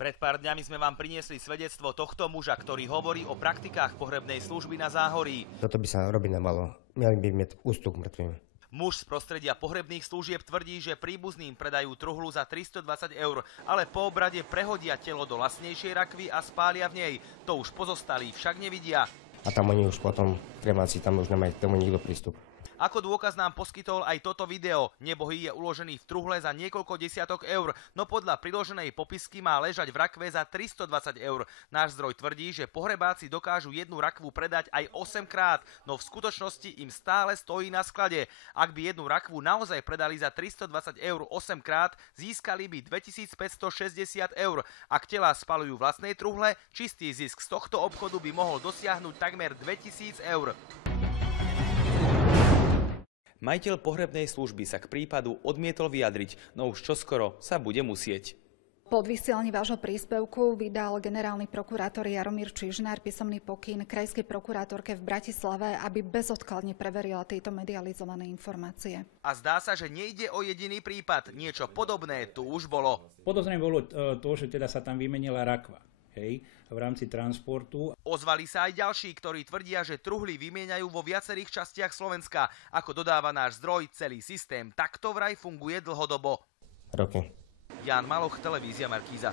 Pred pár dňami sme vám priniesli svedectvo tohto muža, ktorý hovorí o praktikách pohrebnej služby na Záhorí. Toto by sa robiť nemalo. Mali by mať ústup k mŕtvým. Muž z prostredia pohrebných služieb tvrdí, že príbuzným predajú truhlu za 320 €, ale po obrade prehodia telo do lacnejšej rakvy a spália v nej. To už pozostalí však nevidia. A tam oni už potom kremácii, tam už nemajú k tomu nikto prístup. Ako dôkaz nám poskytol aj toto video. Nebohý je uložený v truhle za niekoľko desiatok eur, no podľa priloženej popisky má ležať v rakve za 320 €. Náš zdroj tvrdí, že pohrebáci dokážu jednu rakvu predať aj 8 krát, no v skutočnosti im stále stojí na sklade. Ak by jednu rakvu naozaj predali za 320 € 8 krát, získali by 2560 €. Ak telá spaľujú vlastnej truhle, čistý zisk z tohto obchodu by mohol dosiahnuť takmer 2000 €. Majiteľ pohrebnej služby sa k prípadu odmietol vyjadriť, no už čoskoro sa bude musieť. Po vysielaní vášho príspevku vydal generálny prokurátor Jaromír Čižnár písomný pokyn krajskej prokurátorke v Bratislave, aby bezodkladne preverila tieto medializované informácie. A zdá sa, že nejde o jediný prípad. Niečo podobné tu už bolo. Podozrenie bolo to, že teda sa tam vymenila rakva. Hej, v rámci transportu. Ozvali sa aj ďalší, ktorí tvrdia, že truhly vymieňajú vo viacerých častiach Slovenska. Ako dodáva náš zdroj, celý systém takto vraj funguje dlhodobo. Roky. Ján Maloch, televízia Markíza.